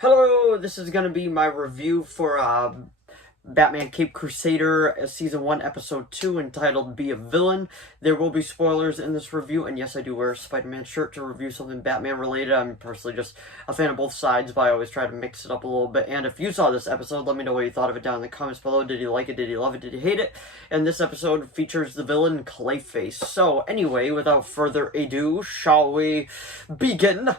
Hello, this is going to be my review for Batman Cape Crusader Season 1, Episode 2, entitled Be a Villain. There will be spoilers in this review, and yes, I do wear a Spider-Man shirt to review something Batman-related. I'm personally just a fan of both sides, but I always try to mix it up a little bit. And if you saw this episode, let me know what you thought of it down in the comments below. Did you like it? Did you love it? Did you hate it? And this episode features the villain Clayface. So, anyway, without further ado, shall we begin?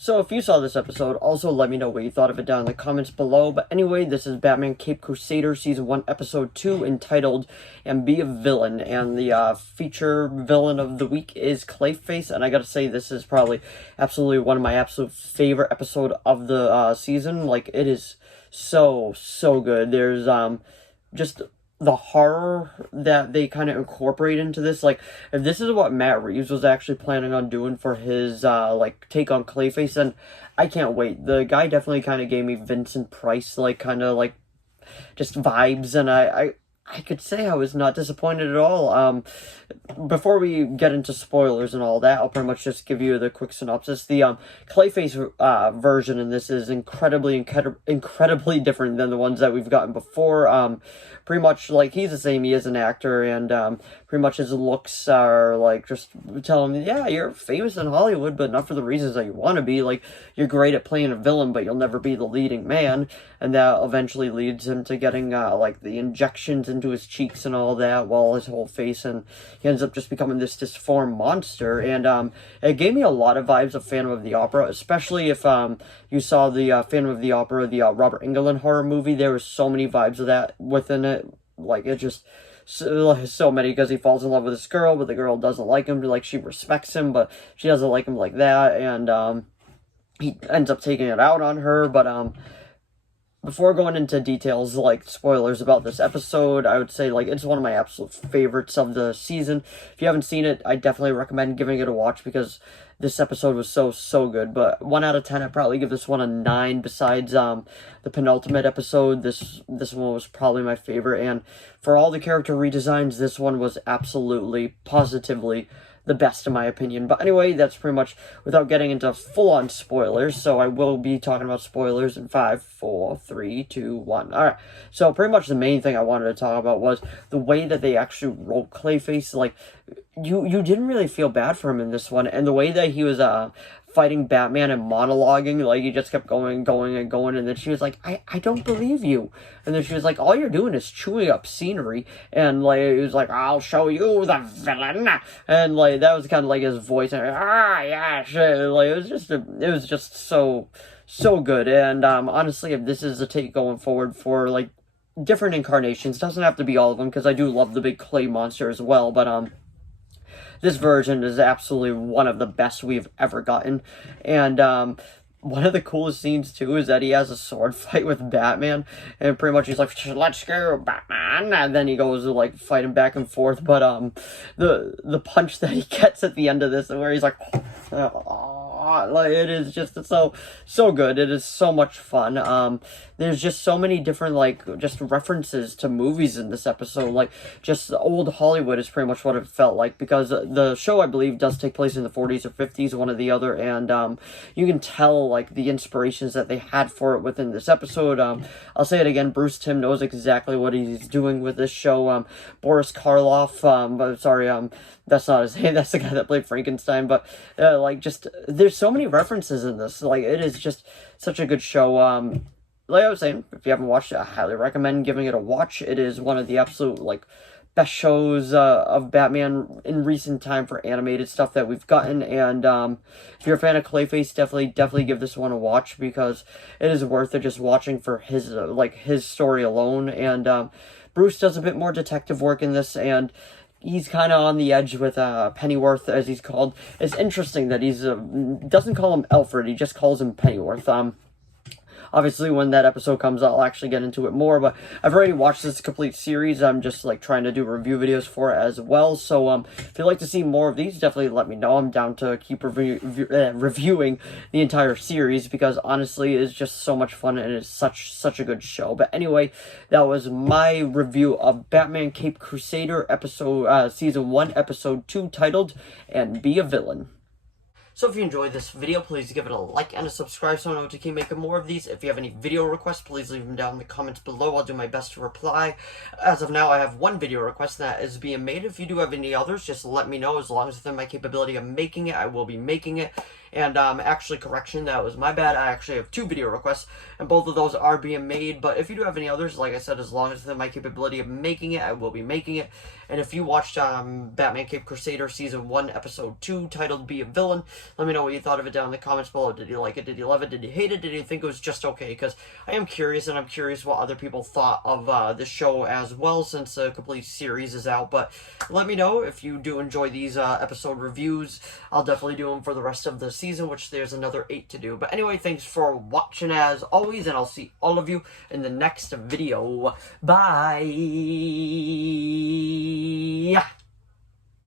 So if you saw this episode, also let me know what you thought of it down in the comments below. But anyway, this is Batman Cape Crusader Season 1, Episode 2, entitled And Be a Villain. And the feature villain of the week is Clayface. And I gotta say, this is probably absolutely one of my absolute favorite episode of the season. Like, it is so good. There's just the horror that they kind of incorporate into this. Like, if this is what Matt Reeves was actually planning on doing for his like take on Clayface, then I can't wait. The guy definitely kind of gave me Vincent Price like kind of like just vibes, and I could say I was not disappointed at all. Before we get into spoilers and all that, I'll pretty much just give you the quick synopsis. The Clayface version in this is incredibly different than the ones that we've gotten before. Pretty much, like, he's the same, he is an actor, and pretty much his looks are, like, just telling him, yeah, you're famous in Hollywood, but not for the reasons that you want to be. Like, you're great at playing a villain, but you'll never be the leading man, and that eventually leads him to getting, like, the injections into his cheeks and all that, while his whole face, and he ends up just becoming this disformed monster. And it gave me a lot of vibes of Phantom of the Opera, especially if you saw the Phantom of the Opera, the Robert Englund horror movie. There was so many vibes of that within it. Like, it just so many, because he falls in love with this girl, but the girl doesn't like him. Like, she respects him, but she doesn't like him like that, and he ends up taking it out on her. But before going into details, like, spoilers about this episode, I would say, like, it's one of my absolute favorites of the season. If you haven't seen it, I definitely recommend giving it a watch, because this episode was so good. But 1 out of 10, I'd probably give this one a 9. Besides the penultimate episode, this one was probably my favorite. And for all the character redesigns, this one was absolutely, positively the best in my opinion. But anyway, that's pretty much without getting into full-on spoilers. So I will be talking about spoilers in 5, 4, 3, 2, 1. Alright, so pretty much the main thing I wanted to talk about was the way that they actually wrote Clayface. Like, you didn't really feel bad for him in this one, and the way that he was fighting Batman and monologuing, like, he just kept going, and then she was like, I don't believe you. And then she was like, all you're doing is chewing up scenery. And, like, he was like, I'll show you the villain. And, like, that was kind of like his voice. And, yeah, shit. Like, it was just so good. And, honestly, if this is the take going forward for, like, different incarnations, doesn't have to be all of them, because I do love the big clay monster as well, but, this version is absolutely one of the best we've ever gotten. And one of the coolest scenes, too, is that he has a sword fight with Batman. And pretty much he's like, let's go, Batman. And then he goes to, like, fight him back and forth. But the punch that he gets at the end of this, where he's like, like, it is just so good. It is so much fun. There's just so many different, like, just references to movies in this episode. Like, just old Hollywood is pretty much what it felt like, because the show, I believe, does take place in the 40s or 50s, one or the other, and you can tell, like, the inspirations that they had for it within this episode. I'll say it again, Bruce Timm knows exactly what he's doing with this show. Boris Karloff, that's not his name, that's the guy that played Frankenstein, but, like, just, there's so many references in this. Like, it is just such a good show. Like I was saying, if you haven't watched it, I highly recommend giving it a watch. It is one of the absolute, like, best shows of Batman in recent time for animated stuff that we've gotten. And if you're a fan of Clayface, definitely give this one a watch, because it is worth it just watching for his his story alone. And Bruce does a bit more detective work in this, and he's kind of on the edge with Pennyworth, as he's called. It's interesting that he's doesn't call him Alfred, he just calls him Pennyworth. Obviously, when that episode comes out, I'll actually get into it more, but I've already watched this complete series. I'm just, like, trying to do review videos for it as well, so, if you'd like to see more of these, definitely let me know. I'm down to keep reviewing the entire series, because, honestly, it's just so much fun, and it's such a good show. But anyway, that was my review of Batman Cape Crusader, Season 1, Episode 2, titled, And Be a Villain. So if you enjoyed this video, please give it a like and a subscribe so I know to keep making more of these. If you have any video requests, please leave them down in the comments below. I'll do my best to reply. As of now, I have one video request that is being made. If you do have any others, just let me know. As long as within my capability of making it, I will be making it. And actually, correction, that was my bad. I actually have 2 video requests, and both of those are being made. But if you do have any others, like I said, as long as within my capability of making it, I will be making it. And if you watched Batman Cape Crusader Season 1, Episode 2, titled Be a Villain, let me know what you thought of it down in the comments below. Did you like it? Did you love it? Did you hate it? Did you think it was just okay? Because I am curious, and I'm curious what other people thought of this show as well, since the complete series is out. But let me know if you do enjoy these episode reviews. I'll definitely do them for the rest of the season, which there's another 8 to do. But anyway, thanks for watching as always, and I'll see all of you in the next video. Bye!